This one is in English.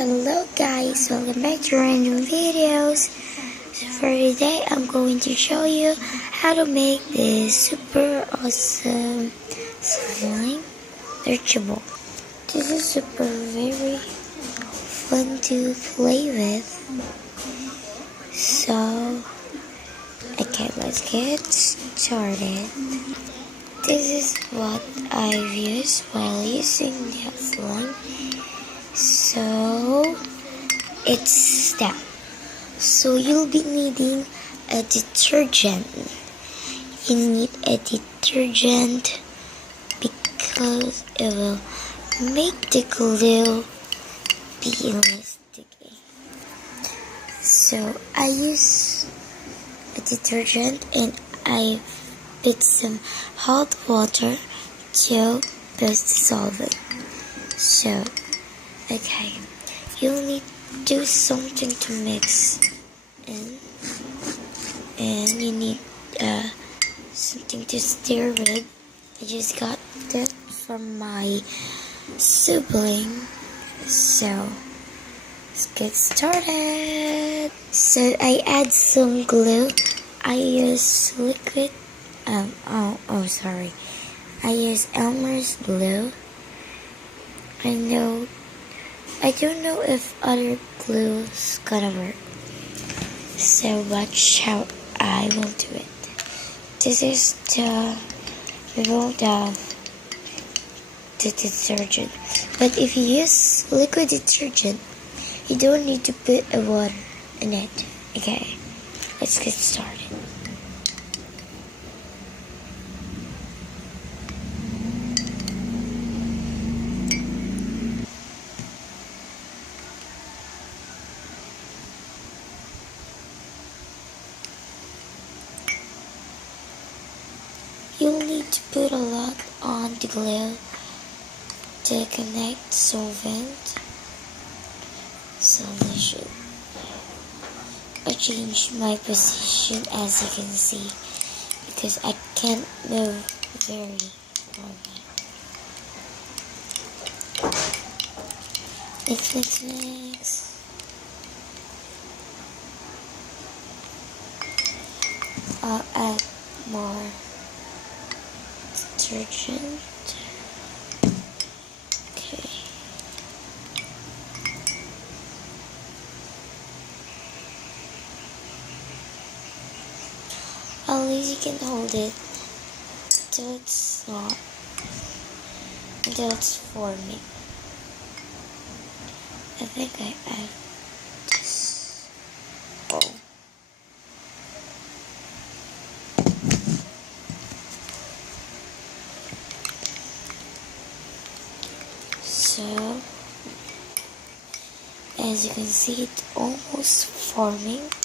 Hello guys, welcome back to random videos. So for today I'm going to show you how to make this super awesome slime searchable. This is super very fun to play with. So okay, let's get started. This is what I've used while using the slime. So it's that. So you'll be needing a detergent. You need a detergent because it will make the glue be less sticky. So I use a detergent and I put some hot water to boost the solvent. So okay, you'll need to do something to mix in, and you need something to stir with. I just got that from my sibling, so let's get started. So I add some glue. I use liquid, I use Elmer's glue. I don't know if other glue is gonna work, so watch how I will do it. This is the detergent, but if you use liquid detergent, you don't need to put a water in it. Okay, let's get started. You'll need to put a lot on the glue to connect solvent solution. I changed my position, as you can see, because I can't move very far back. Mix. I'll add more detergent. Okay. At least you can hold it until it's forming. I think I add this. Oh. So, as you can see, it's almost forming.